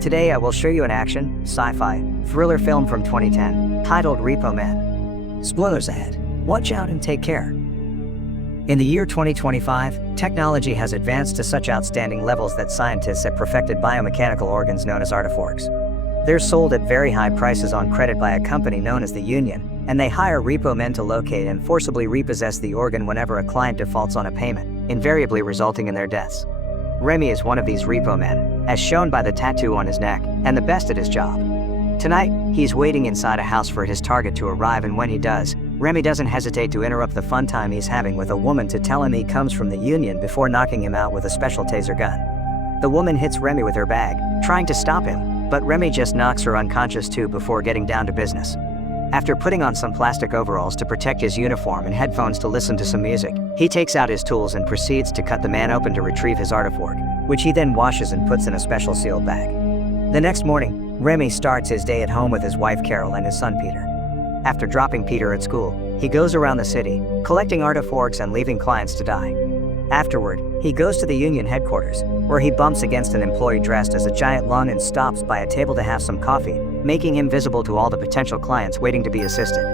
Today I will show you an action, sci-fi, thriller film from 2010, titled Repo Man. Spoilers ahead. Watch out and take care. In the year 2025, technology has advanced to such outstanding levels that scientists have perfected biomechanical organs known as artiforks. They're sold at very high prices on credit by a company known as the Union, and they hire repo men to locate and forcibly repossess the organ whenever a client defaults on a payment, invariably resulting in their deaths. Remy is one of these repo men, as shown by the tattoo on his neck, and the best at his job. Tonight, he's waiting inside a house for his target to arrive, and when he does, Remy doesn't hesitate to interrupt the fun time he's having with a woman to tell him he comes from the Union before knocking him out with a special taser gun. The woman hits Remy with her bag, trying to stop him, but Remy just knocks her unconscious too before getting down to business. After putting on some plastic overalls to protect his uniform and headphones to listen to some music, he takes out his tools and proceeds to cut the man open to retrieve his artifork, which he then washes and puts in a special sealed bag. The next morning, Remy starts his day at home with his wife Carol and his son Peter. After dropping Peter at school, he goes around the city, collecting artiforks and leaving clients to die. Afterward, he goes to the Union headquarters, where he bumps against an employee dressed as a giant lung and stops by a table to have some coffee, making him visible to all the potential clients waiting to be assisted.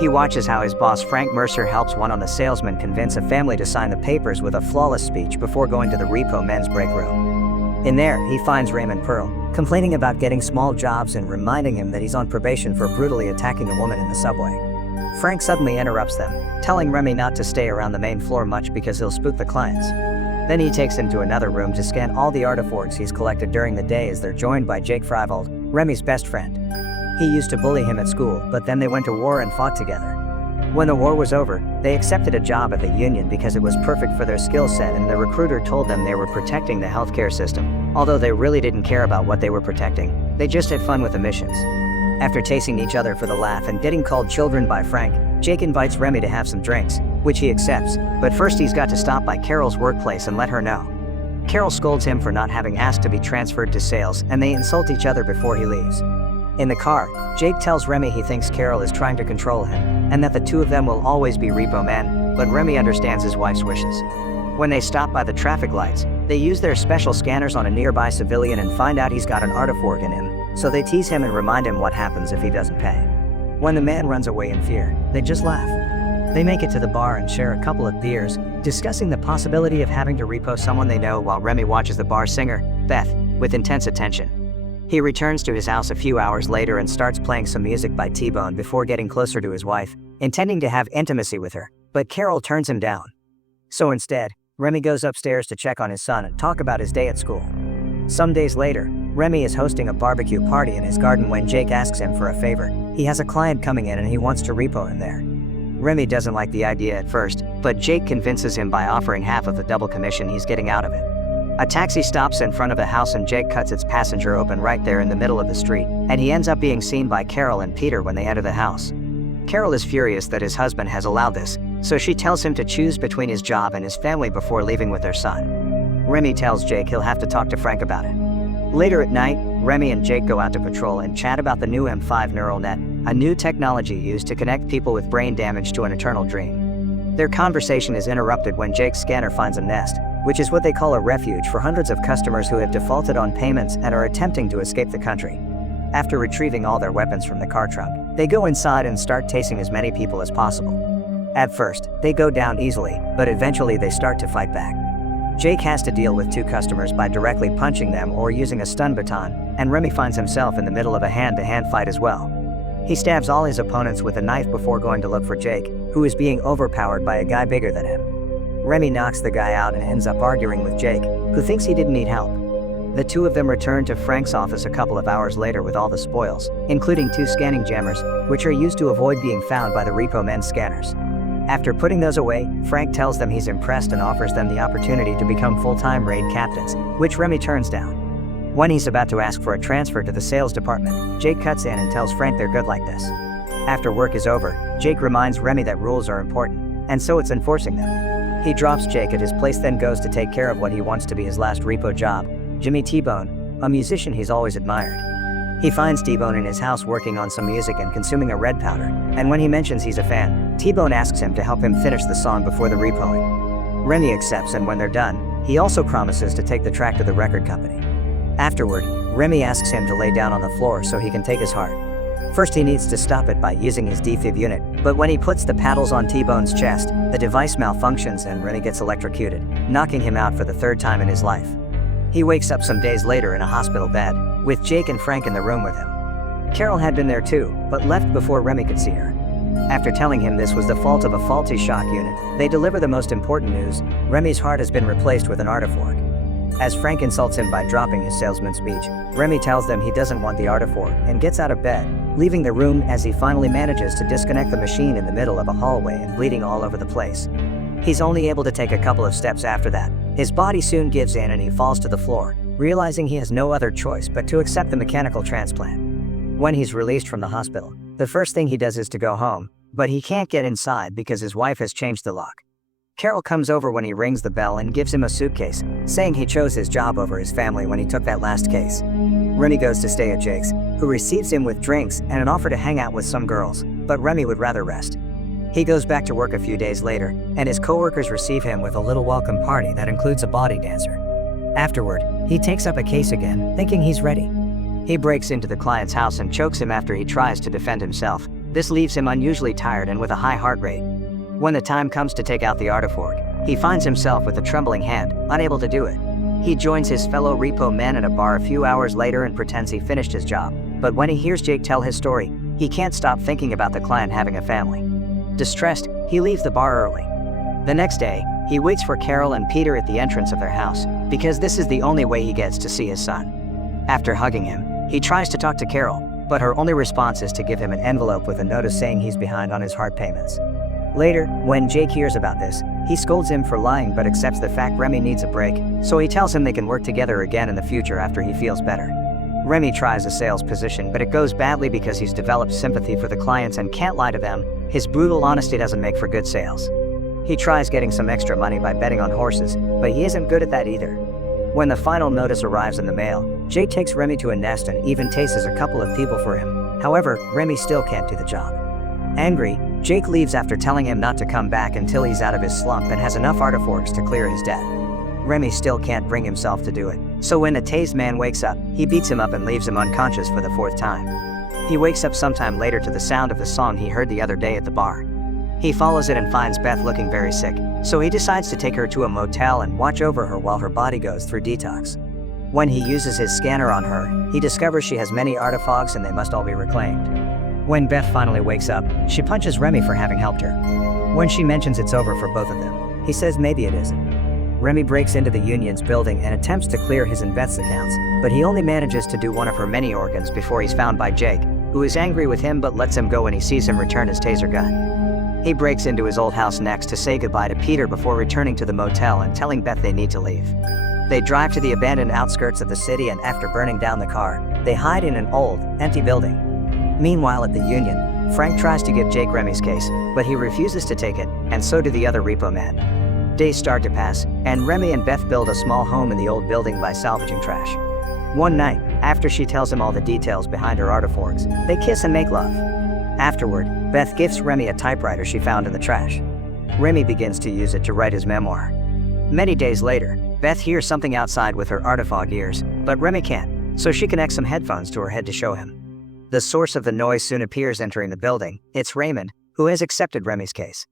He watches how his boss Frank Mercer helps one of the salesmen convince a family to sign the papers with a flawless speech before going to the repo men's break room. In there, he finds Raymond Pearl, complaining about getting small jobs and reminding him that he's on probation for brutally attacking a woman in the subway. Frank suddenly interrupts them, telling Remy not to stay around the main floor much because he'll spook the clients. Then he takes him to another room to scan all the artiforks he's collected during the day as they're joined by Jake Freiwald, Remy's best friend. He used to bully him at school, but then they went to war and fought together. When the war was over, they accepted a job at the Union because it was perfect for their skill set, and the recruiter told them they were protecting the healthcare system. Although they really didn't care about what they were protecting, they just had fun with the missions. After tasting each other for the laugh and getting called children by Frank, Jake invites Remy to have some drinks, which he accepts, but first he's got to stop by Carol's workplace and let her know. Carol scolds him for not having asked to be transferred to sales, and they insult each other before he leaves. In the car, Jake tells Remy he thinks Carol is trying to control him, and that the two of them will always be repo men, but Remy understands his wife's wishes. When they stop by the traffic lights, they use their special scanners on a nearby civilian and find out he's got an artifork in him, so they tease him and remind him what happens if he doesn't pay. When the man runs away in fear, they just laugh. They make it to the bar and share a couple of beers, discussing the possibility of having to repo someone they know while Remy watches the bar singer, Beth, with intense attention. He returns to his house a few hours later and starts playing some music by T-Bone before getting closer to his wife, intending to have intimacy with her, but Carol turns him down. So instead, Remy goes upstairs to check on his son and talk about his day at school. Some days later, Remy is hosting a barbecue party in his garden when Jake asks him for a favor. He has a client coming in and he wants to repo him there. Remy doesn't like the idea at first, but Jake convinces him by offering half of the double commission he's getting out of it. A taxi stops in front of the house and Jake cuts its passenger open right there in the middle of the street, and he ends up being seen by Carol and Peter when they enter the house. Carol is furious that his husband has allowed this, so she tells him to choose between his job and his family before leaving with their son. Remy tells Jake he'll have to talk to Frank about it. Later at night, Remy and Jake go out to patrol and chat about the new M5 neural net, a new technology used to connect people with brain damage to an eternal dream. Their conversation is interrupted when Jake's scanner finds a nest, which is what they call a refuge for hundreds of customers who have defaulted on payments and are attempting to escape the country. After retrieving all their weapons from the car trunk, they go inside and start tasing as many people as possible. At first, they go down easily, but eventually they start to fight back. Jake has to deal with two customers by directly punching them or using a stun baton, and Remy finds himself in the middle of a hand-to-hand fight as well. He stabs all his opponents with a knife before going to look for Jake, who is being overpowered by a guy bigger than him. Remy knocks the guy out and ends up arguing with Jake, who thinks he didn't need help. The two of them return to Frank's office a couple of hours later with all the spoils, including 2 scanning jammers, which are used to avoid being found by the repo men's scanners. After putting those away, Frank tells them he's impressed and offers them the opportunity to become full-time raid captains, which Remy turns down. When he's about to ask for a transfer to the sales department, Jake cuts in and tells Frank they're good like this. After work is over, Jake reminds Remy that rules are important, and so it's enforcing them. He drops Jake at his place, then goes to take care of what he wants to be his last repo job, Jimmy T-Bone, a musician he's always admired. He finds T-Bone in his house working on some music and consuming a red powder, and when he mentions he's a fan, T-Bone asks him to help him finish the song before the repoing. Remy accepts, and when they're done, he also promises to take the track to the record company. Afterward, Remy asks him to lay down on the floor so he can take his heart. First he needs to stop it by using his defib unit, but when he puts the paddles on T-Bone's chest, the device malfunctions and Remy gets electrocuted, knocking him out for the third time in his life. He wakes up some days later in a hospital bed, with Jake and Frank in the room with him. Carol had been there too, but left before Remy could see her. After telling him this was the fault of a faulty shock unit, they deliver the most important news: Remy's heart has been replaced with an artifork. As Frank insults him by dropping his salesman speech, Remy tells them he doesn't want the artifork and gets out of bed, leaving the room as he finally manages to disconnect the machine in the middle of a hallway and bleeding all over the place. He's only able to take a couple of steps after that. His body soon gives in and he falls to the floor, realizing he has no other choice but to accept the mechanical transplant. When he's released from the hospital, the first thing he does is to go home, but he can't get inside because his wife has changed the lock. Carol comes over when he rings the bell and gives him a suitcase, saying he chose his job over his family when he took that last case. Remy goes to stay at Jake's, who receives him with drinks and an offer to hang out with some girls, but Remy would rather rest. He goes back to work a few days later, and his coworkers receive him with a little welcome party that includes a body dancer. Afterward, he takes up a case again, thinking he's ready. He breaks into the client's house and chokes him after he tries to defend himself. This leaves him unusually tired and with a high heart rate. When the time comes to take out the artifork, he finds himself with a trembling hand, unable to do it. He joins his fellow repo men at a bar a few hours later and pretends he finished his job. But when he hears Jake tell his story, he can't stop thinking about the client having a family. Distressed, he leaves the bar early. The next day, he waits for Carol and Peter at the entrance of their house, because this is the only way he gets to see his son. After hugging him, he tries to talk to Carol, but her only response is to give him an envelope with a notice saying he's behind on his heart payments. Later, when Jake hears about this, he scolds him for lying but accepts the fact Remy needs a break, so he tells him they can work together again in the future after he feels better. Remy tries a sales position, but it goes badly because he's developed sympathy for the clients and can't lie to them. His brutal honesty doesn't make for good sales. He tries getting some extra money by betting on horses, but he isn't good at that either. When the final notice arrives in the mail, Jake takes Remy to a nest and even tastes a couple of people for him. However, Remy still can't do the job. Angry, Jake leaves after telling him not to come back until he's out of his slump and has enough artiforks to clear his debt. Remy still can't bring himself to do it, so when a tased man wakes up, he beats him up and leaves him unconscious for the fourth time. He wakes up sometime later to the sound of the song he heard the other day at the bar. He follows it and finds Beth looking very sick, so he decides to take her to a motel and watch over her while her body goes through detox. When he uses his scanner on her, he discovers she has many artifacts and they must all be reclaimed. When Beth finally wakes up, she punches Remy for having helped her. When she mentions it's over for both of them, he says maybe it isn't. Remy breaks into the union's building and attempts to clear his and Beth's accounts, but he only manages to do one of her many organs before he's found by Jake, who is angry with him but lets him go when he sees him return his taser gun. He breaks into his old house next to say goodbye to Peter before returning to the motel and telling Beth they need to leave. They drive to the abandoned outskirts of the city and after burning down the car, they hide in an old, empty building. Meanwhile at the union, Frank tries to give Jake Remy's case, but he refuses to take it, and so do the other repo men. Days start to pass, and Remy and Beth build a small home in the old building by salvaging trash. One night, after she tells him all the details behind her artiforks, they kiss and make love. Afterward, Beth gifts Remy a typewriter she found in the trash. Remy begins to use it to write his memoir. Many days later, Beth hears something outside with her artifact ears, but Remy can't, so she connects some headphones to her head to show him. The source of the noise soon appears entering the building. It's Raymond, who has accepted Remy's case.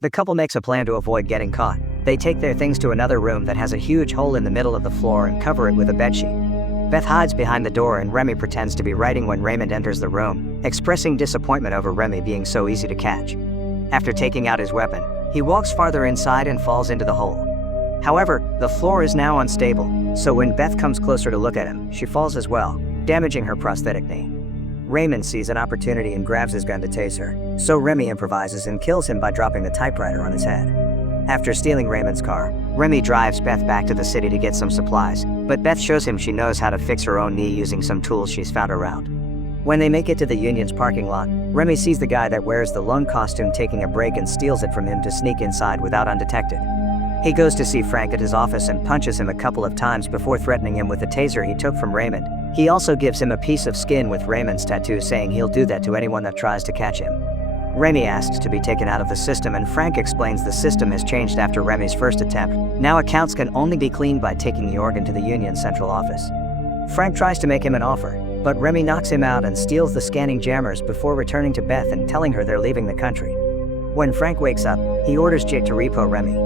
The couple makes a plan to avoid getting caught. They take their things to another room that has a huge hole in the middle of the floor and cover it with a bedsheet. Beth hides behind the door and Remy pretends to be writing when Raymond enters the room, expressing disappointment over Remy being so easy to catch. After taking out his weapon, he walks farther inside and falls into the hole. However, the floor is now unstable, so when Beth comes closer to look at him, she falls as well, damaging her prosthetic knee. Raymond sees an opportunity and grabs his gun to tase her, so Remy improvises and kills him by dropping the typewriter on his head. After stealing Raymond's car, Remy drives Beth back to the city to get some supplies, but Beth shows him she knows how to fix her own knee using some tools she's found around. When they make it to the union's parking lot, Remy sees the guy that wears the lung costume taking a break and steals it from him to sneak inside without undetected. He goes to see Frank at his office and punches him a couple of times before threatening him with the taser he took from Raymond. He also gives him a piece of skin with Raymond's tattoo saying he'll do that to anyone that tries to catch him. Remy asks to be taken out of the system and Frank explains the system has changed after Remy's first attempt. Now accounts can only be cleaned by taking the organ to the union's central office. Frank tries to make him an offer, but Remy knocks him out and steals the scanning jammers before returning to Beth and telling her they're leaving the country. When Frank wakes up, he orders Jake to repo Remy.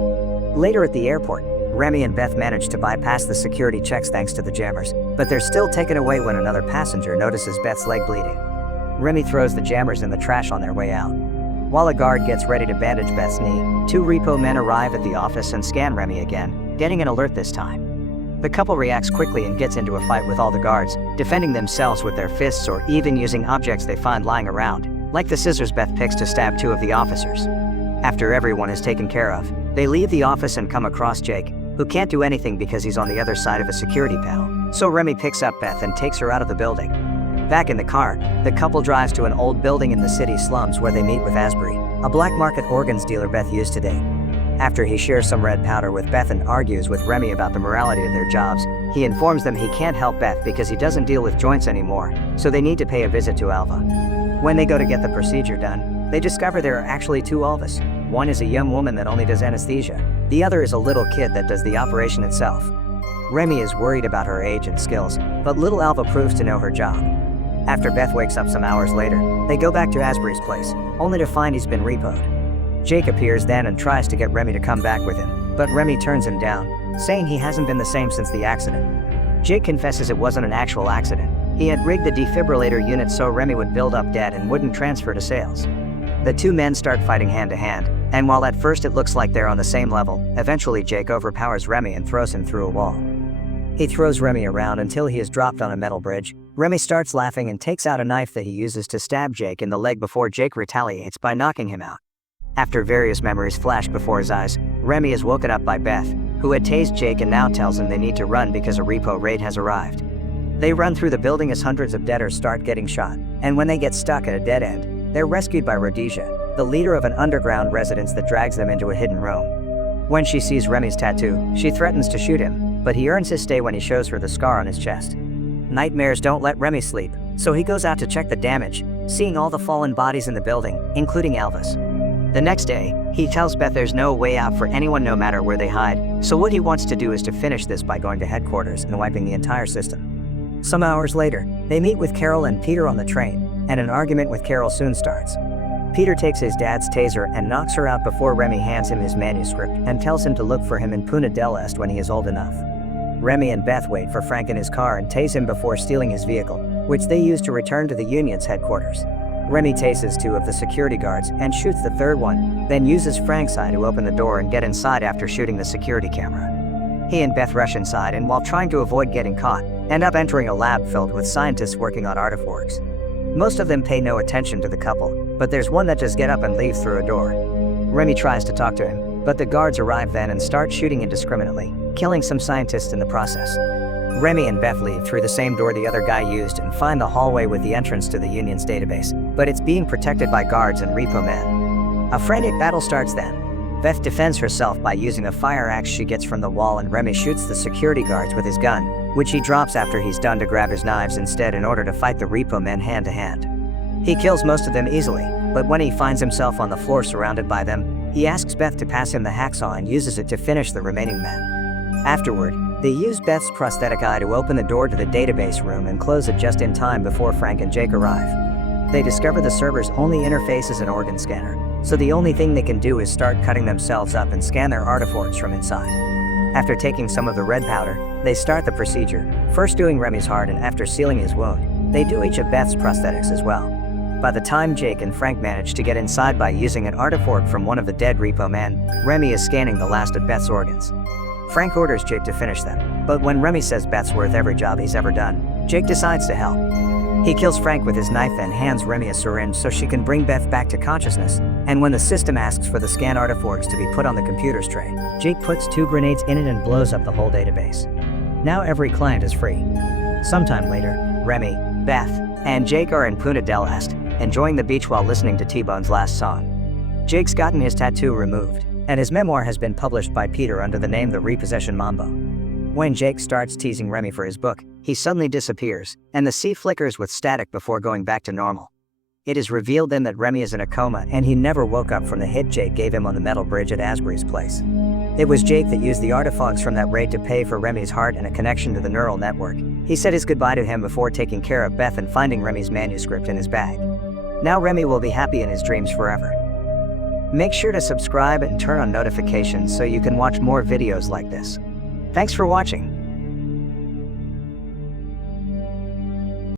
Later at the airport, Remy and Beth manage to bypass the security checks thanks to the jammers, but they're still taken away when another passenger notices Beth's leg bleeding. Remy throws the jammers in the trash on their way out. While a guard gets ready to bandage Beth's knee, 2 repo men arrive at the office and scan Remy again, getting an alert this time. The couple reacts quickly and gets into a fight with all the guards, defending themselves with their fists or even using objects they find lying around, like the scissors Beth picks to stab 2 of the officers. After everyone is taken care of, they leave the office and come across Jake, who can't do anything because he's on the other side of a security panel, so Remy picks up Beth and takes her out of the building. Back in the car, the couple drives to an old building in the city slums where they meet with Asbury, a black market organs dealer Beth used to date. After he shares some red powder with Beth and argues with Remy about the morality of their jobs, he informs them he can't help Beth because he doesn't deal with joints anymore, so they need to pay a visit to Alva. When they go to get the procedure done, they discover there are actually 2 Alvas. One is a young woman that only does anesthesia, the other is a little kid that does the operation itself. Remy is worried about her age and skills, but little Alva proves to know her job. After Beth wakes up some hours later, they go back to Asbury's place, only to find he's been repoed. Jake appears then and tries to get Remy to come back with him, but Remy turns him down, saying he hasn't been the same since the accident. Jake confesses it wasn't an actual accident. He had rigged the defibrillator unit so Remy would build up debt and wouldn't transfer to sales. The 2 men start fighting hand to hand, and while at first it looks like they're on the same level, eventually Jake overpowers Remy and throws him through a wall. He throws Remy around until he is dropped on a metal bridge. Remy starts laughing and takes out a knife that he uses to stab Jake in the leg before Jake retaliates by knocking him out. After various memories flash before his eyes, Remy is woken up by Beth, who had tased Jake and now tells him they need to run because a repo raid has arrived. They run through the building as hundreds of debtors start getting shot, and when they get stuck at a dead end, they're rescued by Rhodesia, the leader of an underground residence that drags them into a hidden room. When she sees Remy's tattoo, she threatens to shoot him, but he earns his stay when he shows her the scar on his chest. Nightmares don't let Remy sleep, so he goes out to check the damage, seeing all the fallen bodies in the building, including Alva's. The next day, he tells Beth there's no way out for anyone no matter where they hide, so what he wants to do is to finish this by going to headquarters and wiping the entire system. Some hours later, they meet with Carol and Peter on the train, and an argument with Carol soon starts. Peter takes his dad's taser and knocks her out before Remy hands him his manuscript and tells him to look for him in Punta del Este when he is old enough. Remy and Beth wait for Frank in his car and tase him before stealing his vehicle, which they use to return to the Union's headquarters. Remy tases 2 of the security guards and shoots the 3rd one, then uses Frank's eye to open the door and get inside after shooting the security camera. He and Beth rush inside and while trying to avoid getting caught, end up entering a lab filled with scientists working on artiforks. Most of them pay no attention to the couple, but there's one that just gets up and leaves through a door. Remy tries to talk to him, but the guards arrive then and start shooting indiscriminately, killing some scientists in the process. Remy and Beth leave through the same door the other guy used and find the hallway with the entrance to the Union's database, but it's being protected by guards and repo men. A frantic battle starts then. Beth defends herself by using a fire axe she gets from the wall and Remy shoots the security guards with his gun, which he drops after he's done to grab his knives instead in order to fight the repo men hand to hand. He kills most of them easily, but when he finds himself on the floor surrounded by them, he asks Beth to pass him the hacksaw and uses it to finish the remaining men. Afterward, they use Beth's prosthetic eye to open the door to the database room and close it just in time before Frank and Jake arrive. They discover the server's only interface is an organ scanner, so the only thing they can do is start cutting themselves up and scan their artiforks from inside. After taking some of the red powder, they start the procedure, first doing Remy's heart and after sealing his wound, they do each of Beth's prosthetics as well. By the time Jake and Frank manage to get inside by using an artifork from one of the dead repo men, Remy is scanning the last of Beth's organs. Frank orders Jake to finish them, but when Remy says Beth's worth every job he's ever done, Jake decides to help. He kills Frank with his knife and hands Remy a syringe so she can bring Beth back to consciousness, and when the system asks for the scan artiforks to be put on the computer's tray, Jake puts 2 grenades in it and blows up the whole database. Now every client is free. Sometime later, Remy, Beth, and Jake are in Punta del Este, enjoying the beach while listening to T-Bone's last song. Jake's gotten his tattoo removed, and his memoir has been published by Peter under the name The Repossession Mambo. When Jake starts teasing Remy for his book, he suddenly disappears, and the sea flickers with static before going back to normal. It is revealed then that Remy is in a coma and he never woke up from the hit Jake gave him on the metal bridge at Asbury's place. It was Jake that used the artifacts from that raid to pay for Remy's heart and a connection to the neural network. He said his goodbye to him before taking care of Beth and finding Remy's manuscript in his bag. Now Remy will be happy in his dreams forever. Make sure to subscribe and turn on notifications so you can watch more videos like this. Thanks for watching.